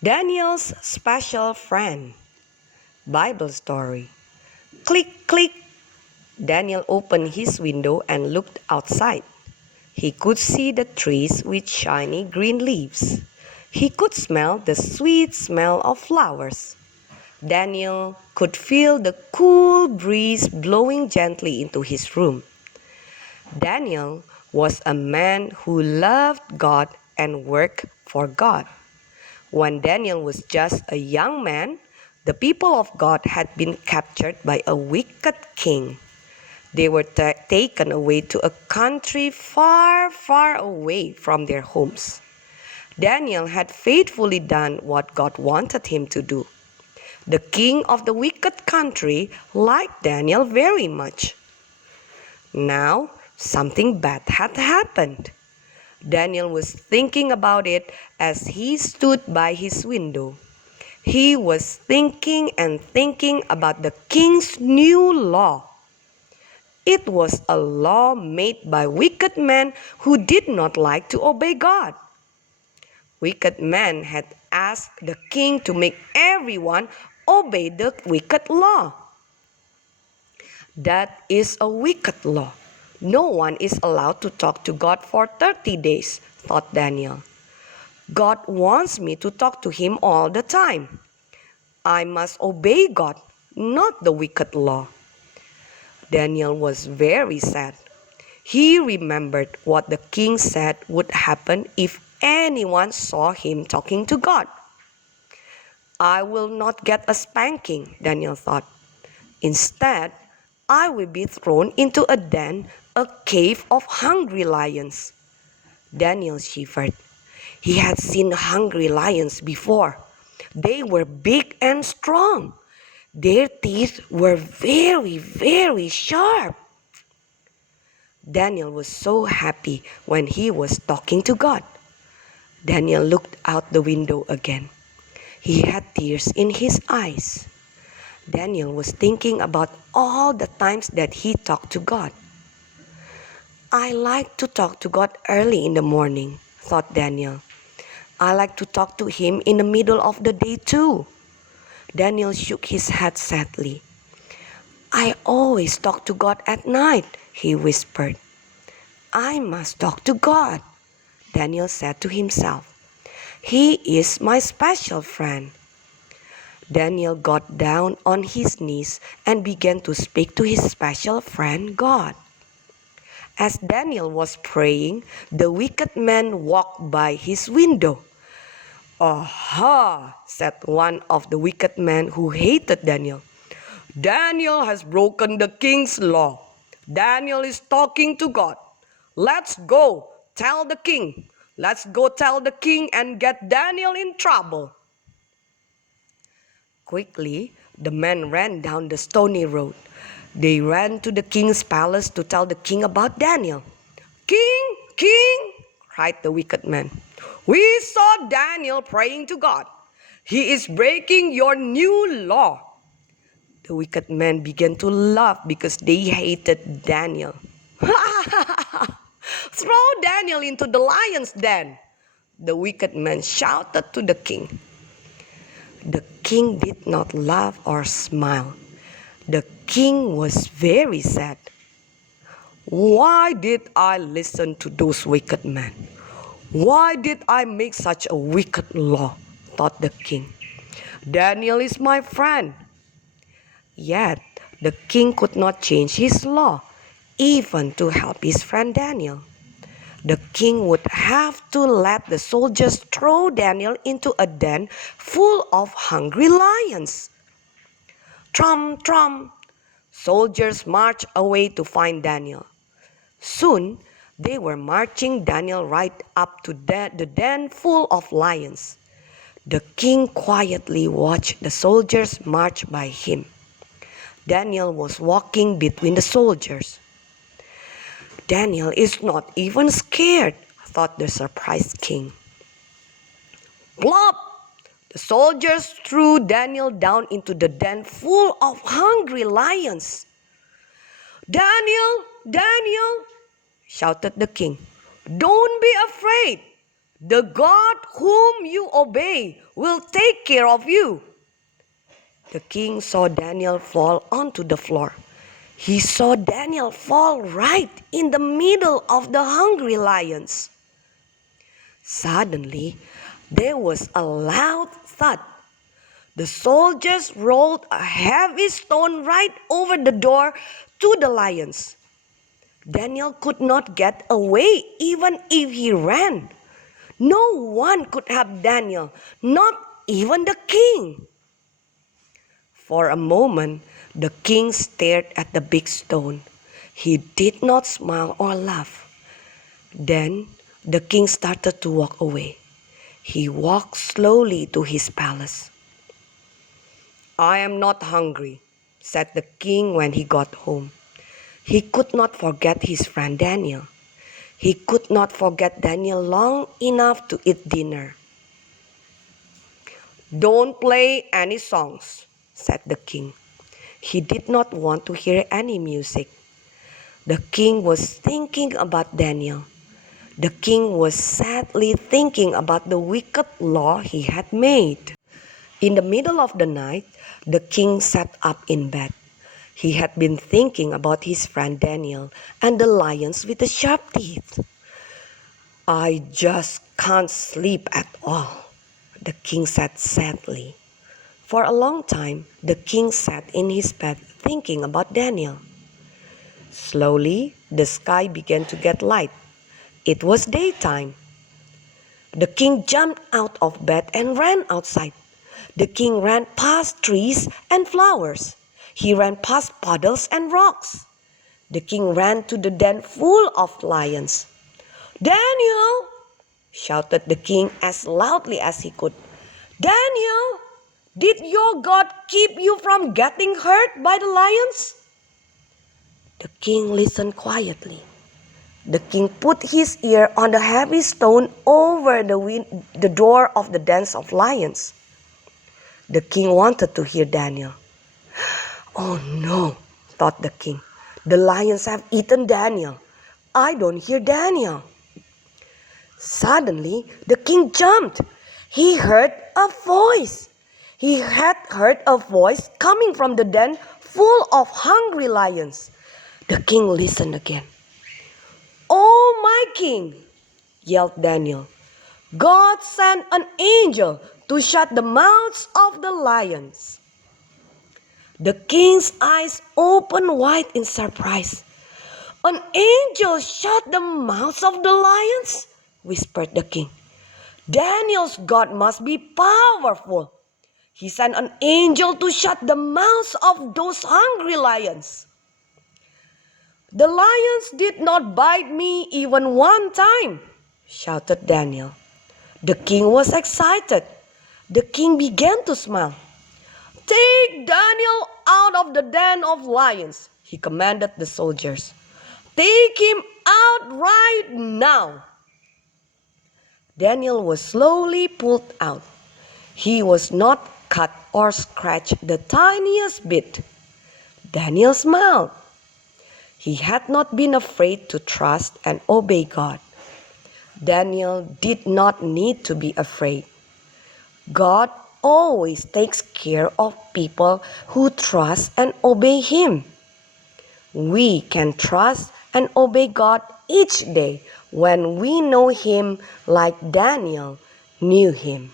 Daniel's special friend. Bible story. Click, click. Daniel opened his window and looked outside. He could see the trees with shiny green leaves. He could smell the sweet smell of flowers. Daniel could feel the cool breeze blowing gently into his room. Daniel was a man who loved God and worked for God. When Daniel was just a young man, the people of God had been captured by a wicked king. They were taken away to a country far, far away from their homes. Daniel had faithfully done what God wanted him to do. The king of the wicked country liked Daniel very much. Now, something bad had happened. Daniel was thinking about it as he stood by his window. He was thinking and thinking about the king's new law. It was a law made by wicked men who did not like to obey God. Wicked men had asked the king to make everyone obey the wicked law. That is a wicked law. No one is allowed to talk to God for 30 days, thought Daniel. God wants me to talk to him all the time. I must obey God, not the wicked law. Daniel was very sad. He remembered what the king said would happen if anyone saw him talking to God. I will not get a spanking, Daniel thought. Instead, I will be thrown into a den, a cave of hungry lions. Daniel shivered. He had seen hungry lions before. They were big and strong. Their teeth were very, very sharp. Daniel was so happy when he was talking to God. Daniel looked out the window again. He had tears in his eyes. Daniel was thinking about all the times that he talked to God. I like to talk to God early in the morning, thought Daniel. I like to talk to him in the middle of the day too. Daniel shook his head sadly. I always talk to God at night, he whispered. I must talk to God, Daniel said to himself. He is my special friend. Daniel got down on his knees and began to speak to his special friend God. As Daniel was praying, the wicked man walked by his window. Aha, said one of the wicked men who hated Daniel. Daniel has broken the king's law. Daniel is talking to God. Let's go tell the king. Let's go tell the king and get Daniel in trouble. Quickly, the men ran down the stony road. They ran to the king's palace to tell the king about Daniel. King, king, cried the wicked man. We saw Daniel praying to God. He is breaking your new law. The wicked men began to laugh because they hated Daniel. Throw Daniel into the lion's den, the wicked man shouted to the king. The king did not laugh or smile. The king was very sad. Why did I listen to those wicked men? Why did I make such a wicked law? Thought the king. Daniel is my friend. Yet the king could not change his law, even to help his friend Daniel. The king would have to let the soldiers throw Daniel into a den full of hungry lions. Trum, trum, soldiers marched away to find Daniel. Soon, they were marching Daniel right up to the den full of lions. The king quietly watched the soldiers march by him. Daniel was walking between the soldiers. Daniel is not even scared, thought the surprised king. Plop! The soldiers threw Daniel down into the den full of hungry lions. Daniel, Daniel, shouted the king. Don't be afraid. The God whom you obey will take care of you." The king saw Daniel fall onto the floor. He saw Daniel fall right in the middle of the hungry lions. Suddenly, there was a loud thud. The soldiers rolled a heavy stone right over the door to the lions. Daniel could not get away even if he ran. No one could have Daniel, not even the king. For a moment, the king stared at the big stone. He did not smile or laugh. Then the king started to walk away. He walked slowly to his palace. "I am not hungry," said the king when he got home. He could not forget his friend Daniel. He could not forget Daniel long enough to eat dinner. "Don't play any songs," said the king. He did not want to hear any music. The king was thinking about Daniel. The king was sadly thinking about the wicked law he had made. In the middle of the night, the king sat up in bed. He had been thinking about his friend Daniel and the lions with the sharp teeth. "I just can't sleep at all," the king said sadly. For a long time, the king sat in his bed thinking about Daniel. Slowly, the sky began to get light. It was daytime. The king jumped out of bed and ran outside. The king ran past trees and flowers. He ran past puddles and rocks. The king ran to the den full of lions. "Daniel!" shouted the king as loudly as he could. "Daniel, did your God keep you from getting hurt by the lions?" The king listened quietly. The king put his ear on the heavy stone over the door of the dens of lions. The king wanted to hear Daniel. "Oh no," thought the king. "The lions have eaten Daniel. I don't hear Daniel." Suddenly, the king jumped. He heard a voice. He had heard a voice coming from the den full of hungry lions. The king listened again. "Oh, my king," yelled Daniel. "God sent an angel to shut the mouths of the lions." The king's eyes opened wide in surprise. "An angel shut the mouths of the lions?" whispered the king. "Daniel's God must be powerful. He sent an angel to shut the mouths of those hungry lions." "The lions did not bite me even one time," shouted Daniel. The king was excited. The king began to smile. "Take Daniel out of the den of lions," he commanded the soldiers. "Take him out right now." Daniel was slowly pulled out. He was not cut or scratched the tiniest bit. Daniel smiled. He had not been afraid to trust and obey God. Daniel did not need to be afraid. God always takes care of people who trust and obey Him. We can trust and obey God each day when we know Him like Daniel knew Him.